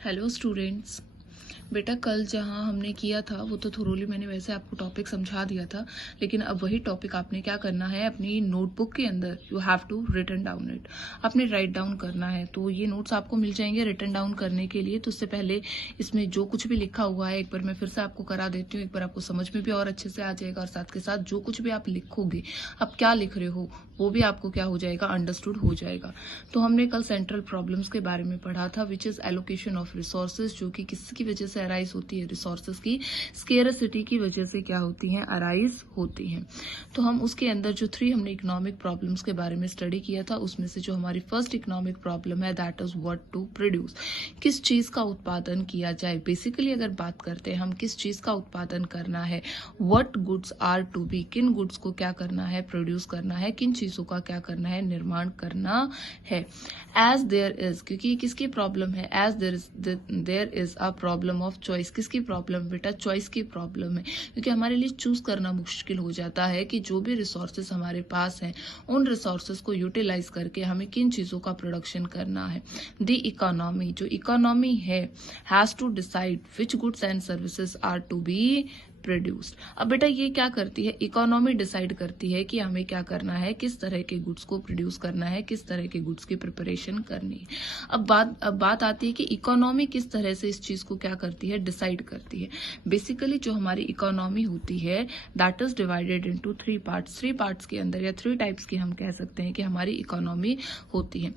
Hello students. बेटा कल जहाँ हमने किया था वो तो थोरोली मैंने वैसे आपको टॉपिक समझा दिया था, लेकिन अब वही टॉपिक आपने क्या करना है, अपनी नोटबुक के अंदर you have to written down it, आपने राइट डाउन करना है। तो ये नोट्स आपको मिल जाएंगे रिटन डाउन करने के लिए। तो उससे पहले इसमें जो कुछ भी लिखा हुआ है एक बार मैं फिर से आपको करा देती हूँ, एक बार आपको समझ में भी और अच्छे से आ जाएगा, और साथ के साथ जो कुछ भी आप लिखोगे, आप क्या लिख रहे हो वो भी आपको क्या हो जाएगा, अंडरस्टूड हो जाएगा। तो हमने कल सेंट्रल प्रॉब्लम्स के बारे में पढ़ा था, which is allocation of resources, जो कि किसकी वजह से अराइज होती है, रिसोर्सेज की स्केरसिटी की वजह से क्या होती हैं, अराइज होती हैं। तो हम उसके अंदर जो 3 हमने इकोनॉमिक प्रॉब्लम्स के बारे में स्टडी किया था, उसमें से जो हमारी फर्स्ट इकोनॉमिक प्रॉब्लम है that is what to produce, किस चीज का उत्पादन किया जाए। बेसिकली अगर बात करते हैं हम किस चीज का उत्पादन करना है, what goods are to be, किन गुड्स को क्या करना है, प्रोड्यूस करना है, किन चीजों का क्या करना है, निर्माण करना है। एज देयर इज, क्योंकि ये किसकी प्रॉब्लम है, as there is a problem of choice. किसकी प्रॉब्लम बेटा, चॉइस की प्रॉब्लम है, क्योंकि हमारे लिए चूज करना मुश्किल हो जाता है कि जो भी रिसोर्सेज हमारे पास हैं उन रिसोर्सेज को यूटिलाइज करके हमें किन चीजों का प्रोडक्शन करना है। द इकोनॉमी, जो इकोनॉमी है, has to decide which goods and services are to be produced. अब बेटा ये क्या करती है, इकोनॉमी डिसाइड करती है कि हमें क्या करना है, किस तरह के गुड्स को प्रोड्यूस करना है, किस तरह के गुड्स की प्रिपरेशन करनी है। अब बात आती है कि इकोनॉमी किस तरह से इस चीज को क्या करती है, डिसाइड करती है। बेसिकली जो हमारी इकोनॉमी होती है that is divided into 3 parts. 3 parts के अंदर या 3 टाइप्स की हम कह सकते हैं कि हमारी इकोनॉमी होती है।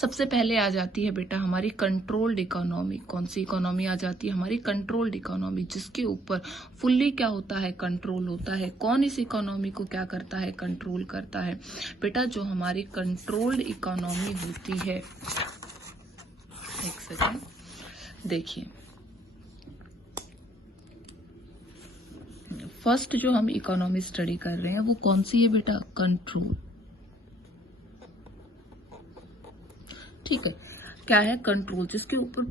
सबसे पहले आ जाती है बेटा हमारी कंट्रोल्ड इकोनॉमी। कौन सी इकोनॉमी आ जाती है, हमारी कंट्रोल्ड इकोनॉमी, जिसके ऊपर फुल्ली क्या होता है, कंट्रोल होता है। कौन इस इकोनॉमी को क्या करता है, कंट्रोल करता है बेटा, जो हमारी कंट्रोल्ड इकोनॉमी होती है। एक सेकंड देखिए, फर्स्ट जो हम इकोनॉमी स्टडी कर रहे हैं वो कौन सी है बेटा, कंट्रोल। ठीक है, क्या है, कंट्रोल, जिसके ऊपर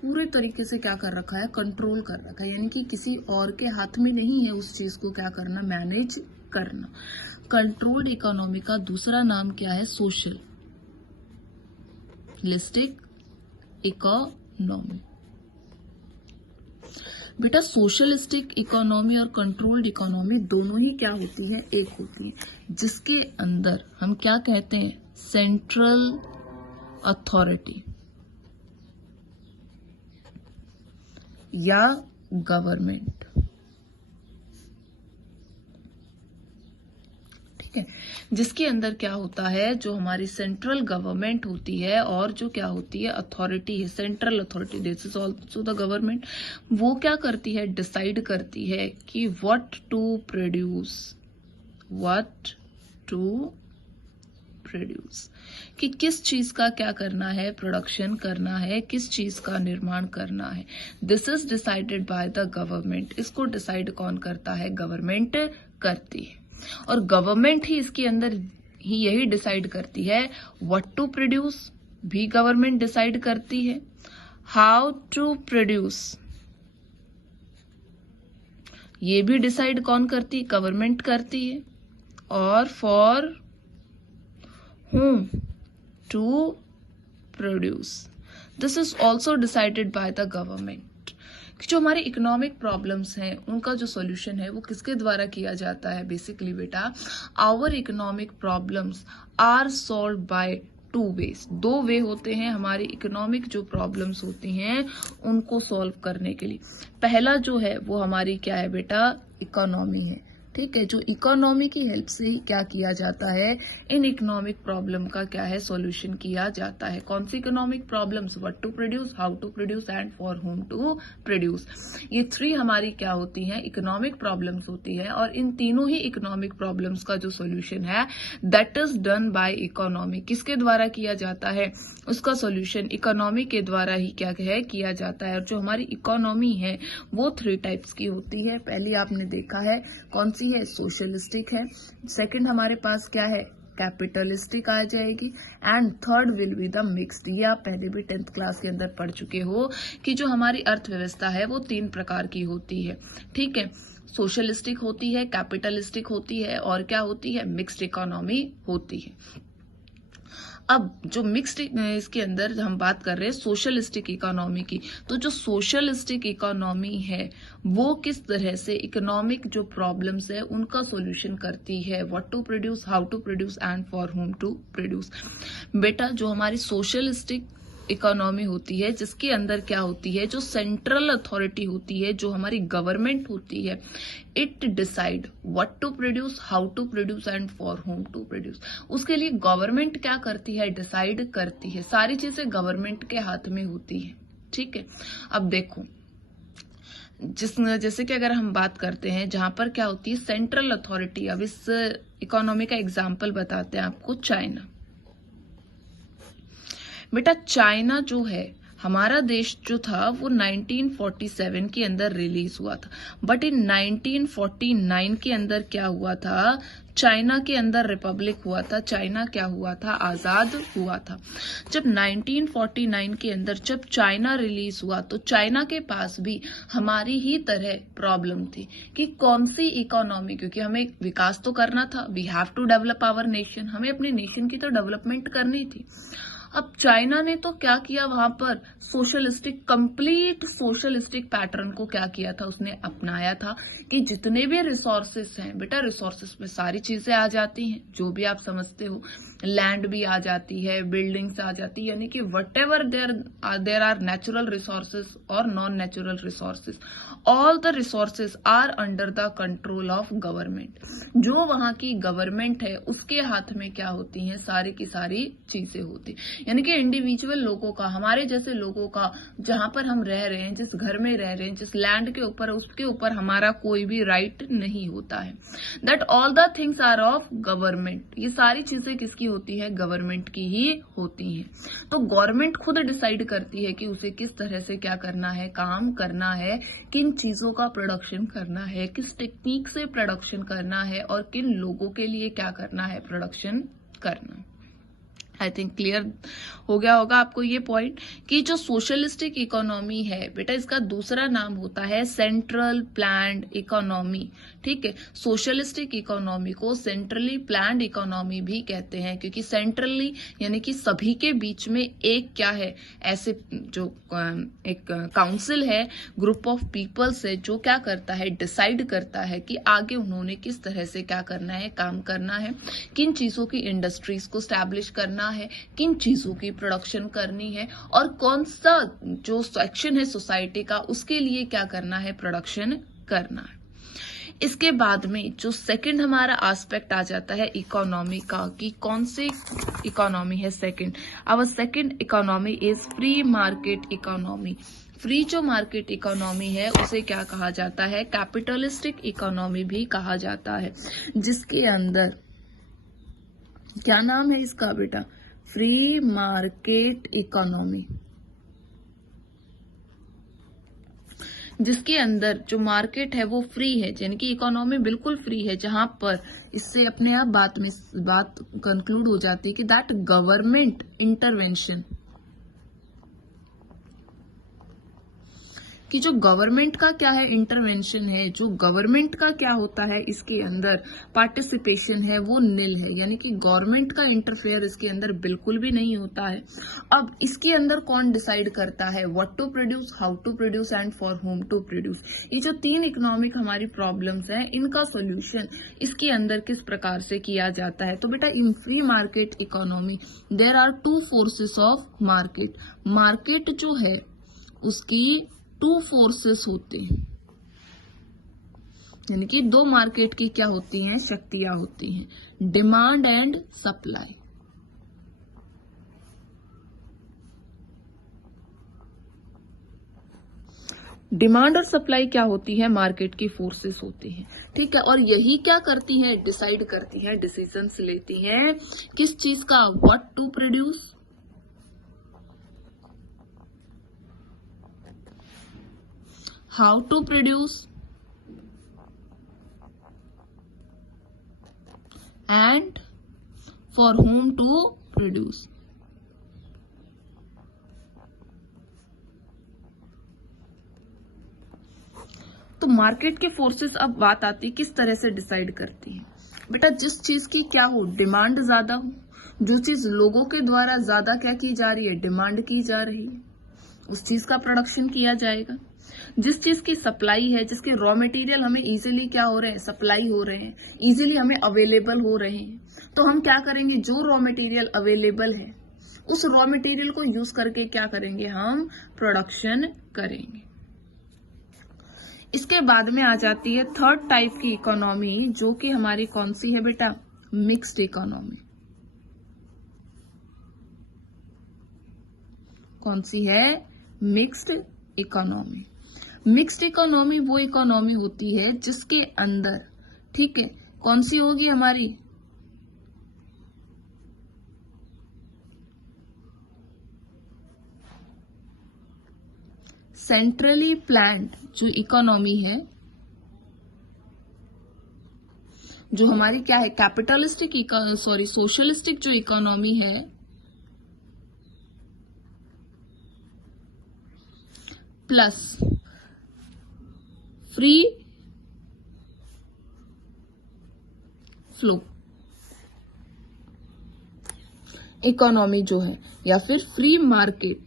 पूरे तरीके से क्या कर रखा है, कंट्रोल कर रखा है, यानी कि किसी और के हाथ में नहीं है उस चीज को क्या करना, मैनेज करना। कंट्रोल्ड इकोनॉमी का दूसरा नाम क्या है, सोशलिस्टिक इकोनॉमी। बेटा सोशलिस्टिक इकोनॉमी और कंट्रोल्ड इकोनॉमी दोनों ही क्या होती है, एक होती है, जिसके अंदर हम क्या कहते हैं, सेंट्रल अथॉरिटी या गवर्नमेंट। ठीक है, जिसके अंदर क्या होता है, जो हमारी सेंट्रल गवर्नमेंट होती है और जो क्या होती है, अथॉरिटी है, central authority, this is also the government. वो क्या करती है, डिसाइड करती है कि what to produce, what to produce, कि किस चीज का क्या करना है, प्रोडक्शन करना है, किस चीज का निर्माण करना है। This is decided by the government. इसको डिसाइड कौन करता है, गवर्नमेंट करती है, और गवर्नमेंट ही इसके अंदर ही यही डिसाइड करती है। व्हाट टू प्रोड्यूस भी गवर्नमेंट डिसाइड करती है, हाउ टू प्रोड्यूस ये भी डिसाइड कौन करती है, गवर्नमेंट करती है, और for whom to produce, this is also decided by the government। जो हमारे इकोनॉमिक प्रॉब्लम्स हैं उनका जो सॉल्यूशन है वो किसके द्वारा किया जाता है, बेसिकली बेटा our economic problems are solve by 2 ways. 2 way होते हैं हमारी इकोनॉमिक जो प्रॉब्लम्स होती हैं उनको सॉल्व करने के लिए। पहला जो है वो हमारी क्या है बेटा, इकोनॉमी है। ठीक है, जो इकोनॉमी की हेल्प से ही क्या किया जाता है, इन इकोनॉमिक प्रॉब्लम का क्या है, सॉल्यूशन किया जाता है। कौन सी economic problems, what to produce, how to produce and for whom to produce. ये 3 हमारी क्या होती हैं, इकोनॉमिक प्रॉब्लम्स होती है, और इन तीनों ही इकोनॉमिक प्रॉब्लम्स का जो सॉल्यूशन है that is done by economy. किसके द्वारा किया जाता है, उसका सॉल्यूशन इकोनॉमी के द्वारा ही क्या है, किया जाता है। और जो हमारी इकोनॉमी है वो 3 टाइप्स की होती है। पहली आपने देखा है कौन सी है, सोशलिस्टिक है। सेकंड हमारे पास क्या है, कैपिटलिस्टिक आ जाएगी, and third will be the mixed. ये आप पहले भी 10th क्लास के अंदर पढ़ चुके हो कि जो हमारी अर्थव्यवस्था है वो 3 प्रकार की होती है। ठीक है, सोशलिस्टिक होती है, कैपिटलिस्टिक होती है, और क्या होती है, मिक्स्ड इकोनॉमी होती है। अब जो मिक्स्ड इसके अंदर हम बात कर रहे हैं सोशलिस्टिक इकोनॉमी की, तो जो सोशलिस्टिक इकोनॉमी है वो किस तरह से इकोनॉमिक जो प्रॉब्लम्स है उनका सॉल्यूशन करती है, what to produce, how to produce and for whom to produce. बेटा जो हमारी सोशलिस्टिक इकोनॉमी होती है जिसके अंदर क्या होती है, जो सेंट्रल अथॉरिटी होती है, जो हमारी गवर्नमेंट होती है, it decide what to produce, how to produce and for whom to produce. उसके लिए गवर्नमेंट क्या करती है, डिसाइड करती है, सारी चीजें गवर्नमेंट के हाथ में होती है। ठीक है, अब देखो जैसे कि अगर हम बात करते हैं जहां पर क्या होती है सेंट्रल अथॉरिटी, अब इस इकोनॉमी का एग्जाम्पल बताते हैं आपको, चाइना। बेटा चाइना जो है हमारा देश जो था वो 1947 के अंदर रिलीज हुआ था, बट इन 1949 के अंदर क्या हुआ था, चाइना के अंदर रिपब्लिक हुआ था, चाइना क्या हुआ था, आजाद हुआ था। जब 1949 के अंदर जब चाइना रिलीज हुआ तो चाइना के पास भी हमारी ही तरह प्रॉब्लम थी कि कौन सी इकोनॉमी, क्योंकि हमें विकास तो करना था, we have to develop our nation, हमें अपने नेशन की तो डेवलपमेंट करनी थी। अब चाइना ने तो क्या किया, वहां पर सोशलिस्टिक, कंप्लीट सोशलिस्टिक पैटर्न को क्या किया था, उसने अपनाया था कि जितने भी रिसोर्सेस हैं, बेटा रिसोर्सेस में सारी चीजें आ जाती हैं जो भी आप समझते हो, लैंड भी आ जाती है, बिल्डिंग्स आ जाती है, यानी कि whatever there are natural resources और non natural resources, all the resources are under the control of government. जो वहां की गवर्नमेंट है उसके हाथ में क्या होती हैं, सारी की सारी चीजें होती, यानी कि इंडिविजुअल लोगों का, हमारे जैसे लोगों का, जहां पर हम रह रहे हैं, जिस घर में रह रहे हैं, जिस लैंड के ऊपर, उसके ऊपर हमारा कोई भी राइट नहीं होता है। That all the things are of government, ये सारी चीजें किसकी होती है, गवर्नमेंट की ही होती हैं। तो गवर्नमेंट खुद डिसाइड करती है कि उसे किस तरह से क्या करना है, काम करना है, किन चीजों का प्रोडक्शन करना है, किस टेक्निक से प्रोडक्शन करना है और किन लोगों के लिए क्या करना है, प्रोडक्शन करना। आई थिंक क्लियर हो गया होगा आपको ये पॉइंट कि जो सोशलिस्टिक इकोनॉमी है बेटा इसका दूसरा नाम होता है सेंट्रल प्लान्ड इकोनॉमी। ठीक है, सोशलिस्टिक इकोनॉमी को सेंट्रली प्लान्ड इकोनॉमी भी कहते हैं, क्योंकि सेंट्रली यानी कि सभी के बीच में एक क्या है, ऐसे जो एक काउंसिल है, ग्रुप ऑफ पीपल्स है, जो क्या करता है, डिसाइड करता है कि आगे उन्होंने किस तरह से क्या करना है, काम करना है, किन चीजों की इंडस्ट्रीज को स्टैब्लिश करना है, किन चीजों की प्रोडक्शन करनी है और कौन सा जो सेक्शन है सोसाइटी का उसके लिए क्या करना है, प्रोडक्शन करना है। इसके बाद में जो सेकंड हमारा एस्पेक्ट आ जाता है इकोनॉमी का, कि कौन सी इकोनॉमी है second. Our second economy is free market economy. Free जो मार्केट इकोनॉमी है उसे क्या कहा जाता है, कैपिटलिस्टिक इकोनॉमी भी कहा जाता है, जिसके अंदर क्या नाम है इसका बेटा, फ्री मार्केट इकोनॉमी, जिसके अंदर जो मार्केट है वो फ्री है, यानी कि इकोनॉमी बिल्कुल फ्री है, जहां पर इससे अपने आप बात कंक्लूड हो जाती है कि दैट गवर्नमेंट इंटरवेंशन, कि जो गवर्नमेंट का क्या है, इंटरवेंशन है, जो गवर्नमेंट का क्या होता है इसके अंदर पार्टिसिपेशन है वो नील है, यानी कि गवर्नमेंट का इंटरफेयर इसके अंदर बिल्कुल भी नहीं होता है। अब इसके अंदर कौन डिसाइड करता है, what to produce, how to produce and for whom to produce. ये जो तीन इकोनॉमिक हमारी प्रॉब्लम्स हैं इनका सोल्यूशन इसके अंदर किस प्रकार से किया जाता है। तो बेटा in free market economy there are two forces of market. Market जो है उसकी टू फोर्सेस होते हैं, यानी कि दो मार्केट की क्या होती हैं, शक्तियां होती हैं, डिमांड एंड सप्लाई। डिमांड और सप्लाई क्या होती है, मार्केट की फोर्सेस होती हैं। ठीक है, और यही क्या करती हैं, डिसाइड करती हैं, डिसीजंस लेती हैं किस चीज का, what to produce, how to produce and for whom to produce. तो मार्केट के फोर्सेस, अब बात आती है किस तरह से डिसाइड करती है। बेटा जिस चीज की क्या हो, डिमांड ज्यादा हो जो चीज लोगों के द्वारा ज्यादा क्या की जा रही है, डिमांड की जा रही है, उस चीज का प्रोडक्शन किया जाएगा। जिस चीज की सप्लाई है, जिसके रॉ मटेरियल हमें इजीली क्या हो रहे हैं, सप्लाई हो रहे हैं, इजीली हमें अवेलेबल हो रहे हैं, तो हम क्या करेंगे, जो रॉ मटेरियल अवेलेबल है उस रॉ मटेरियल को यूज करके क्या करेंगे, हम प्रोडक्शन करेंगे। इसके बाद में आ जाती है थर्ड टाइप की इकोनॉमी, जो कि हमारी कौन सी है बेटा, मिक्स्ड इकोनॉमी। कौन सी है, मिक्स्ड इकोनॉमी। मिक्स्ड इकोनॉमी वो इकोनॉमी होती है जिसके अंदर, ठीक है, कौन सी होगी हमारी, सेंट्रली प्लान्ड जो इकोनॉमी है, जो हमारी क्या है, कैपिटलिस्टिक सोशलिस्टिक जो इकोनॉमी है, प्लस फ्री फ्लो इकोनॉमी जो है, या फिर फ्री मार्केट,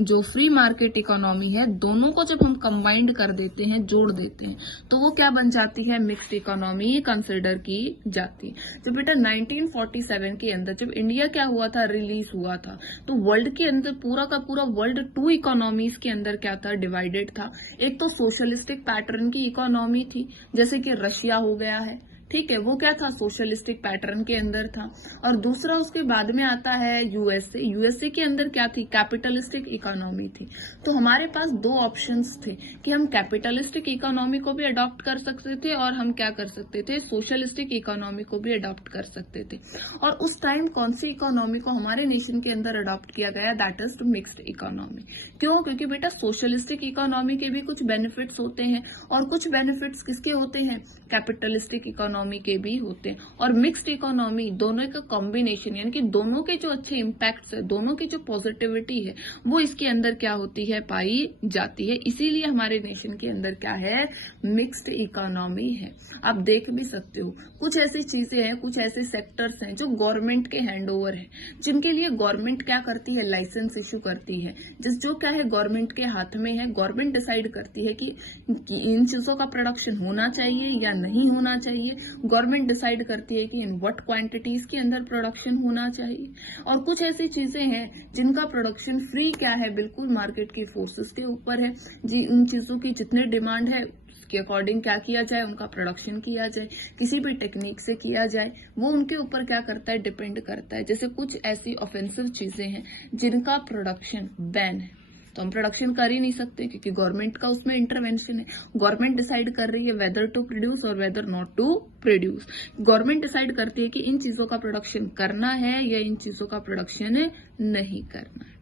जो फ्री मार्केट इकोनॉमी है, दोनों को जब हम कंबाइंड कर देते हैं, जोड़ देते हैं, तो वो क्या बन जाती है, मिक्स्ड इकोनॉमी कंसिडर की जाती है। तो बेटा 1947 के अंदर जब इंडिया क्या हुआ था, रिलीज हुआ था, तो वर्ल्ड के अंदर पूरा का पूरा वर्ल्ड 2 इकोनॉमीज के अंदर क्या था, डिवाइडेड था। एक तो सोशलिस्टिक पैटर्न की इकोनॉमी थी, जैसे कि रशिया हो गया है, ठीक है, वो क्या था, सोशलिस्टिक पैटर्न के अंदर था। और दूसरा उसके बाद में आता है यूएसए। यूएसए के अंदर क्या थी, कैपिटलिस्टिक इकोनॉमी थी। तो हमारे पास 2 ऑप्शंस थे कि हम कैपिटलिस्टिक इकोनॉमी को भी अडॉप्ट कर सकते थे और हम क्या कर सकते थे, सोशलिस्टिक इकोनॉमी को भी अडॉप्ट कर सकते थे। और उस टाइम कौन सी इकोनॉमी को हमारे नेशन के अंदर अडॉप्ट किया गया, दैट इज मिक्स्ड इकोनॉमी। क्यों, क्योंकि बेटा सोशलिस्टिक इकोनॉमी के भी कुछ बेनिफिट्स होते हैं और कुछ बेनिफिट्स किसके होते हैं, कैपिटलिस्टिक इकोनॉमी के भी होते हैं। और मिक्स्ड इकोनॉमी दोनों का कॉम्बिनेशन, यानी कि दोनों के जो अच्छे इंपैक्ट्स है, दोनों की जो पॉजिटिविटी है, वो इसके अंदर क्या होती है, पाई जाती है। इसीलिए हमारे नेशन के अंदर क्या है, मिक्स्ड इकोनॉमी है। आप देख भी सकते हो कुछ ऐसी चीजें हैं, कुछ ऐसे सेक्टर्स हैं जो गवर्नमेंट के हैंडओवर है, जिनके लिए गवर्नमेंट क्या करती है, लाइसेंस इश्यू करती है, जो क्या है गवर्नमेंट के हाथ में है। गवर्नमेंट डिसाइड करती है कि इन चीजों का प्रोडक्शन होना चाहिए या नहीं होना चाहिए। गवर्नमेंट डिसाइड करती है कि इन व्हाट क्वांटिटीज के अंदर प्रोडक्शन होना चाहिए। और कुछ ऐसी चीजें हैं जिनका प्रोडक्शन फ्री क्या है, बिल्कुल मार्केट की फोर्सेस के ऊपर है। जी, उन चीजों की जितनी डिमांड है उसके अकॉर्डिंग क्या किया जाए, उनका प्रोडक्शन किया जाए, किसी भी टेक्निक से किया जाए, वो उनके ऊपर क्या करता है, डिपेंड करता है। जैसे कुछ ऐसी ऑफेंसिव चीजें हैं जिनका प्रोडक्शन बैन है, तो हम प्रोडक्शन कर ही नहीं सकते क्योंकि गवर्नमेंट का उसमें इंटरवेंशन है। गवर्नमेंट डिसाइड कर रही है वेदर टू प्रोड्यूस और whether not to produce. Government decide करती है कि इन चीजों का प्रोडक्शन करना है या इन चीजों का प्रोडक्शन नहीं करना है।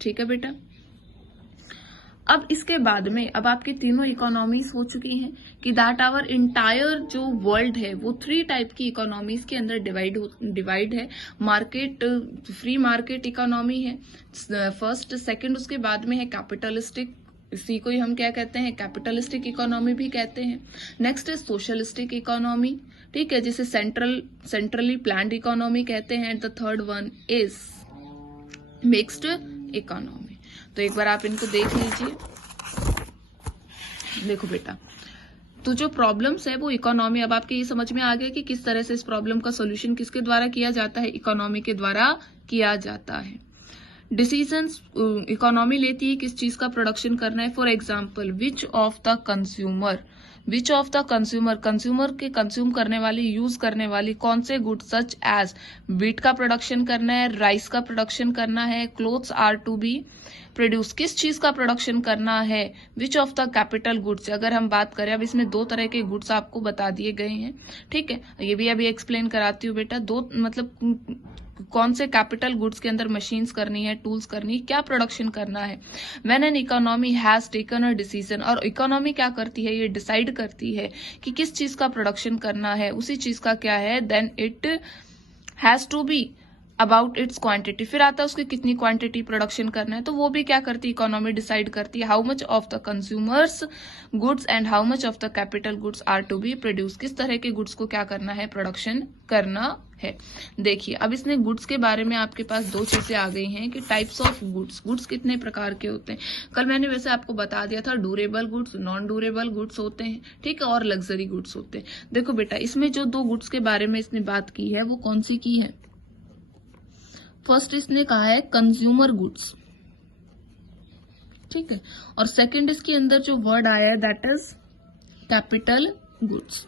ठीक है बेटा। अब इसके बाद में अब आपकी तीनों इकोनॉमीज हो चुकी हैं कि दैट आवर इंटायर जो वर्ल्ड है वो 3 टाइप की इकोनॉमीज के अंदर डिवाइड है। मार्केट, फ्री मार्केट इकोनॉमी है फर्स्ट, सेकंड उसके बाद में है कैपिटलिस्टिक, इसी को ही हम क्या कहते हैं, कैपिटलिस्टिक इकोनॉमी भी कहते हैं। नेक्स्ट है सोशलिस्टिक इकोनॉमी, ठीक है, जिसे सेंट्रली प्लान्ड इकोनॉमी कहते हैं। The third one is mixed economy. तो एक बार आप इनको देख लीजिए। देखो बेटा, तो जो प्रॉब्लम्स है वो इकोनॉमी, अब आपके ये समझ में आ गया कि किस तरह से इस प्रॉब्लम का सॉल्यूशन किसके द्वारा किया जाता है, इकोनॉमी के द्वारा किया जाता है। डिसीजंस इकोनॉमी लेती है किस चीज का प्रोडक्शन करना है। For example, which of the consumer के कंज्यूम करने वाली, यूज करने वाली कौन से गुड सच एज व्हीट का प्रोडक्शन करना है, राइस का प्रोडक्शन करना है, clothes are to be produce, किस चीज का प्रोडक्शन करना है, which of the capital goods. अगर हम बात करें, अब इसमें 2 तरह के गुड्स आपको बता दिए गए हैं, ठीक है, ये भी अभी एक्सप्लेन कराती हूँ बेटा। 2 मतलब कौन से कैपिटल गुड्स के अंदर मशीन्स करनी है, टूल्स करनी है, क्या प्रोडक्शन करना है। When an economy has taken a decision, और इकोनॉमी क्या करती है, ये डिसाइड करती है कि किस चीज का प्रोडक्शन करना है, उसी चीज का क्या है, then it has to be about its quantity, फिर आता है उसकी कितनी क्वांटिटी प्रोडक्शन करना है, तो वो भी क्या करती है, इकोनॉमी डिसाइड करती है, how much of the consumers goods and how much of the capital goods are to be produce, किस तरह के गुड्स को क्या करना है, प्रोडक्शन करना है। देखिए अब इसने गुड्स के बारे में आपके पास दो चीजें आ गई हैं कि टाइप्स ऑफ गुड्स, गुड्स कितने प्रकार के होते हैं। कल मैंने वैसे आपको बता दिया था durable goods, non durable goods होते हैं, ठीक है, और लग्जरी गुड्स होते हैं। देखो बेटा इसमें जो दो गुड्स के बारे में इसने बात की है वो कौन सी की है, फर्स्ट इसने कहा है कंज्यूमर गुड्स, ठीक है, और सेकंड इसके अंदर जो वर्ड आया है दैट इज कैपिटल गुड्स।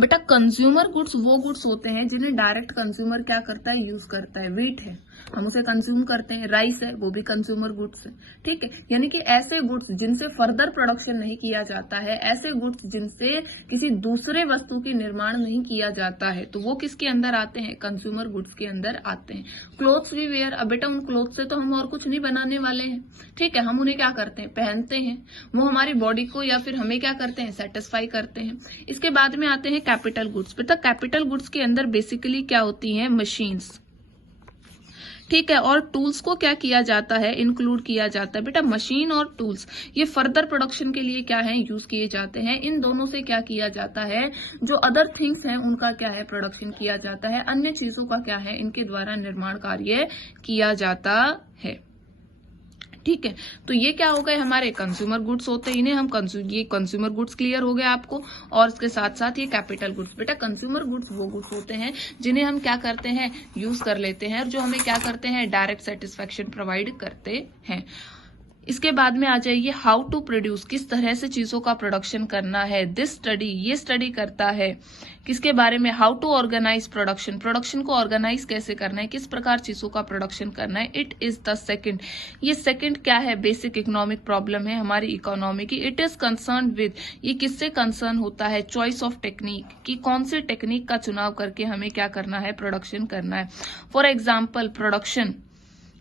बेटा कंज्यूमर गुड्स वो गुड्स होते हैं जिन्हें डायरेक्ट कंज्यूमर क्या करता है, यूज करता है। व्हीट है, हम उसे कंज्यूम करते हैं, राइस है, वो भी कंज्यूमर गुड्स है, ठीक है। यानी कि ऐसे गुड्स जिनसे फर्दर प्रोडक्शन नहीं किया जाता है, ऐसे गुड्स जिनसे किसी दूसरे वस्तु की निर्माण नहीं किया जाता है, तो वो किसके अंदर आते हैं, कंज्यूमर गुड्स के अंदर आते हैं। क्लोथ्स वी वेयर, अब बेटा उन क्लोथ से तो हम और कुछ नहीं बनाने वाले हैं, ठीक है, हम उन्हें क्या करते हैं, पहनते हैं, वो हमारी बॉडी को या फिर हमें क्या करते हैं, सेटिस्फाई करते हैं। इसके बाद में आते हैं कैपिटल गुड्स। बेटा कैपिटल गुड्स के अंदर बेसिकली क्या होती हैं, मशीन्स, ठीक है, और टूल्स को क्या किया जाता है, इंक्लूड किया जाता है। बेटा मशीन और टूल्स ये फर्दर प्रोडक्शन के लिए क्या है, यूज किए जाते हैं। इन दोनों से क्या किया जाता है, जो अदर थिंग्स हैं उनका क्या है, प्रोडक्शन किया जाता है, अन्य चीजों का क्या है, इनके द्वारा निर्माण कार्य किया जाता है, ठीक है। तो ये क्या हो गए, हमारे कंज्यूमर गुड्स होते हैं, इन्हें हम ये कंज्यूमर गुड्स क्लियर हो गया आपको, और इसके साथ साथ ये कैपिटल गुड्स। बेटा कंज्यूमर गुड्स वो गुड्स होते हैं जिन्हें हम क्या करते हैं, यूज कर लेते हैं, और जो हमें क्या करते हैं, डायरेक्ट सेटिस्फेक्शन प्रोवाइड करते हैं। इसके बाद में आ जाइए हाउ टू प्रोड्यूस, किस तरह से चीजों का प्रोडक्शन करना है। दिस स्टडी, ये स्टडी करता है किसके बारे में, how to organise production, production को ऑर्गेनाइज कैसे करना है, किस प्रकार चीजों का प्रोडक्शन करना है। इट इज द सेकंड, ये सेकंड क्या है, बेसिक इकोनॉमिक प्रॉब्लम है हमारी इकोनॉमी की। इट इज कंसर्न विद, ये किससे कंसर्न होता है, चॉइस ऑफ टेक्निक, कि कौन से टेक्निक का चुनाव करके हमें क्या करना है, प्रोडक्शन करना है। For example production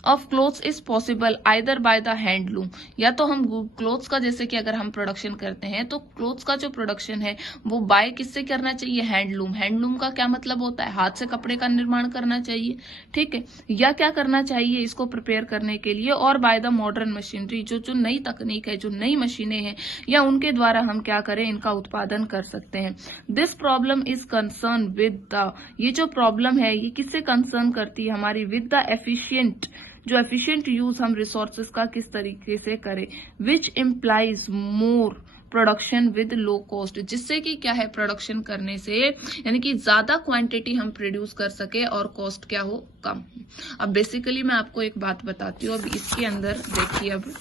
of clothes is possible either by the handloom, या तो हम क्लोथ्स का जैसे कि अगर हम प्रोडक्शन करते हैं तो क्लोथ्स का जो प्रोडक्शन है वो बाय किससे करना चाहिए, हैंडलूम। हैंडलूम का क्या मतलब होता है, हाथ से कपड़े का निर्माण करना चाहिए, ठीक है, या क्या करना चाहिए इसको प्रिपेयर करने के लिए, और बाय द मॉडर्न मशीनरी, जो नई तकनीक है, जो नई मशीनें हैं, या उनके द्वारा हम क्या करें, इनका उत्पादन कर सकते हैं। This problem is concern with the, ये जो प्रॉब्लम है ये किससे कंसर्न करती है हमारी, विद द एफिशिएंट, जो एफिशिएंट यूज हम रिसोर्सेज का किस तरीके से करें, which implies more production with low cost, जिससे कि क्या है, प्रोडक्शन करने से यानी कि ज्यादा क्वांटिटी हम प्रोड्यूस कर सके और कॉस्ट क्या हो, कम। अब बेसिकली मैं आपको एक बात बताती हूँ, अब इसके अंदर देखिए, अब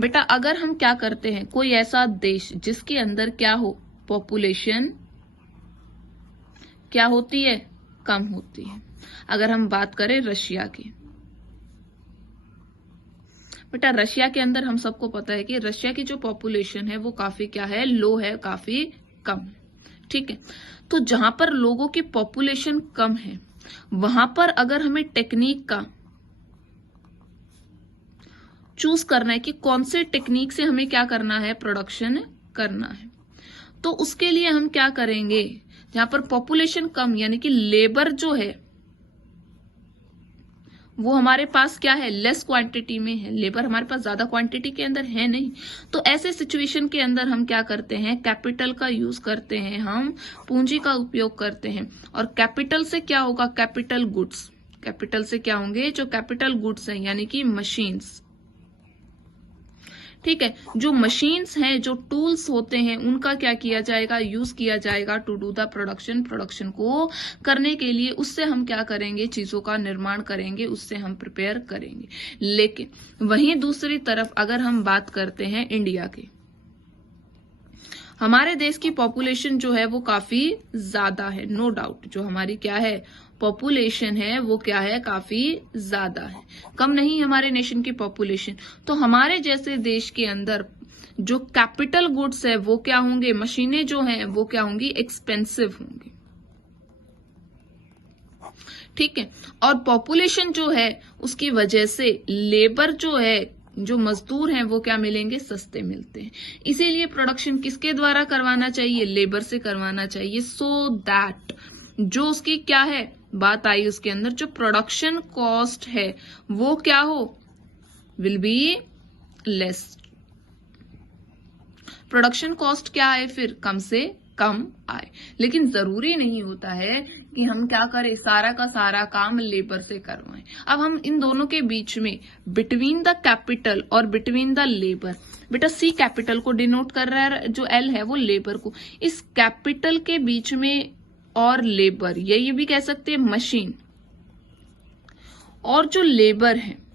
बेटा अगर हम क्या करते हैं, कोई ऐसा देश जिसके अंदर क्या हो, पॉपुलेशन क्या होती है, कम होती है। अगर हम बात करें रशिया की, बेटा रशिया के अंदर हम सबको पता है कि रशिया की जो पॉपुलेशन है वो काफी क्या है, लो है, काफी कम, ठीक है। तो जहां पर लोगों की पॉपुलेशन कम है वहां पर अगर हमें टेक्निक का चूज करना है कि कौन से टेक्निक से हमें क्या करना है, प्रोडक्शन करना है, तो उसके लिए हम क्या करेंगे, जहां पर पॉपुलेशन कम यानी कि लेबर जो है वो हमारे पास क्या है, लेस क्वांटिटी में है, लेबर हमारे पास ज्यादा क्वांटिटी के अंदर है नहीं, तो ऐसे सिचुएशन के अंदर हम क्या करते हैं, कैपिटल का यूज करते हैं, हम पूंजी का उपयोग करते हैं। और कैपिटल से क्या होगा, कैपिटल गुड्स, कैपिटल से क्या होंगे, जो कैपिटल गुड्स हैं यानी कि मशीन्स, ठीक है, जो मशीन्स हैं, जो टूल्स होते हैं, उनका क्या किया जाएगा, यूज किया जाएगा to do the production, production को करने के लिए, उससे हम क्या करेंगे, चीजों का निर्माण करेंगे, उससे हम प्रिपेयर करेंगे। लेकिन वहीं दूसरी तरफ अगर हम बात करते हैं इंडिया की, हमारे देश की पॉपुलेशन जो है वो काफी ज्यादा है, नो डाउट, जो हमारी क्या है, पॉपुलेशन है वो क्या है, काफी ज्यादा है, कम नहीं हमारे नेशन की पॉपुलेशन। तो हमारे जैसे देश के अंदर जो कैपिटल गुड्स है वो क्या होंगे, मशीनें जो हैं वो क्या होंगी, एक्सपेंसिव होंगी, ठीक है। और पॉपुलेशन जो है उसकी वजह से लेबर जो है, जो मजदूर हैं वो क्या मिलेंगे, सस्ते मिलते हैं। इसीलिए प्रोडक्शन किसके द्वारा करवाना चाहिए, लेबर से करवाना चाहिए, सो दैट जो उसकी क्या है बात आई उसके अंदर, जो प्रोडक्शन कॉस्ट है वो क्या हो, will be less. Production cost क्या आए, फिर कम से कम आए। लेकिन जरूरी नहीं होता है कि हम क्या करें, सारा का सारा काम लेबर से करवाएं। अब हम इन दोनों के बीच में बिटवीन द कैपिटल और बिटवीन द लेबर, बेटा सी कैपिटल को डिनोट कर रहा है, जो एल है वो लेबर को। इस कैपिटल के बीच में और लेबर, ये भी कह सकते हैं मशीन, और जो लेबर है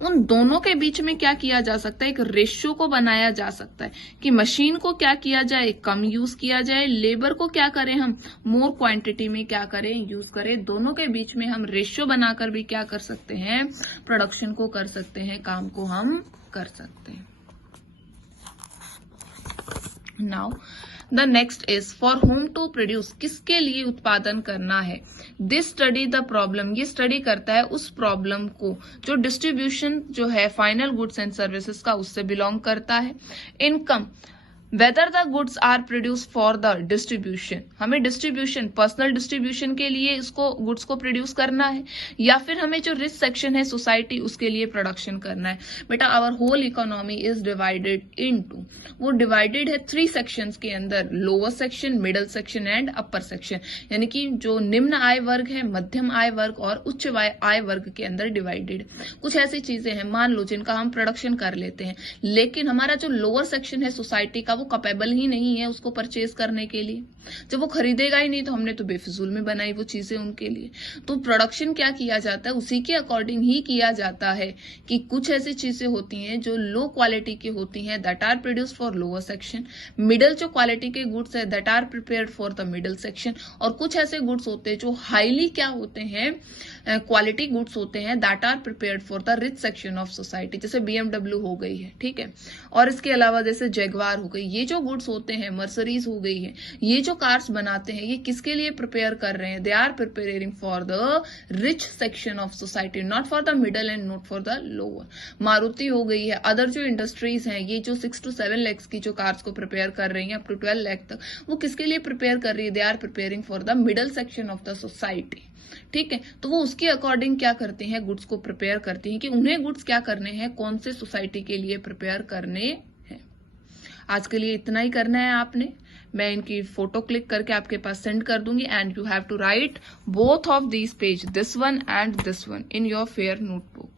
उन दोनों के बीच में क्या किया जा सकता है, एक रेशियो को बनाया जा सकता है कि मशीन को क्या किया जाए, कम यूज किया जाए, लेबर को क्या करें हम मोर क्वांटिटी में क्या करें, यूज करें। दोनों के बीच में हम रेशियो बनाकर भी क्या कर सकते हैं, प्रोडक्शन को कर सकते हैं, काम को हम कर सकते हैं। Now the next is for whom to produce, किसके लिए उत्पादन करना है। दिस स्टडी द प्रॉब्लम, ये स्टडी करता है उस प्रॉब्लम को जो डिस्ट्रीब्यूशन जो है फाइनल गुड्स एंड सर्विसेज का उससे बिलोंग करता है। Income, whether the goods are produce for the distribution, हमें डिस्ट्रीब्यूशन पर्सनल डिस्ट्रीब्यूशन के लिए इसको गुड्स को प्रोड्यूस करना है, या फिर हमें जो रिच सेक्शन है सोसाइटी उसके लिए प्रोडक्शन करना है। बेटा our whole economy is divided into, वो डिवाइडेड है 3 सेक्शंस के अंदर, lower section, middle section and upper section, यानी कि जो निम्न आय वर्ग है, मध्यम आय वर्ग और उच्च आय वर्ग के अंदर डिवाइडेड। कुछ ऐसी चीजें हैं मान लो जिनका हम प्रोडक्शन कर लेते हैं, लेकिन हमारा जो लोअर सेक्शन है सोसाइटी का वो कैपेबल ही नहीं है उसको परचेज करने के लिए। जब वो खरीदेगा ही नहीं तो हमने तो बेफिजूल में बनाई वो चीजें उनके लिए। तो प्रोडक्शन क्या किया जाता है, उसी के अकॉर्डिंग ही किया जाता है कि कुछ ऐसी चीजें होती हैं जो लो क्वालिटी की होती हैं, that are produced for lower section. Middle जो क्वालिटी के गुड्स है that are prepared for the middle section. और कुछ ऐसे गुड्स होते हैं जो हाईली क्या होते हैं, क्वालिटी गुड्स होते हैं, that are prepared for the rich section of society, जैसे BMW हो गई है, ठीक है। और इसके अलावा जैसे जैगवार हो गई, ये जो गुड्स होते हैं, मर्सरीज हो गई है, ये जो कार्स बनाते हैं, ये किसके लिए प्रिपेयर कर रहे हैं, they are preparing for the rich section of society, not for the middle and not for the lower. Maruti हो गई है, अदर जो इंडस्ट्रीज हैं, ये जो 6 to 7 lakhs की जो कार्स को प्रिपेयर कर रही हैं अप टू 12 लाख तक, वो किसके लिए प्रिपेयर कर रही है, they are preparing for the middle section of the society, ठीक है। तो वो उसके अकॉर्डिंग क्या करते हैं, गुड्स को प्रिपेयर करती हैं कि उन्हें गुड्स क्या करने हैं, कौन से सोसाइटी के लिए प्रिपेयर करने हैं। आज के लिए इतना ही करना है आपने। मैं इनकी फोटो क्लिक करके आपके पास सेंड कर दूंगी and you have to write both of these page, this one and this one, in your fair notebook.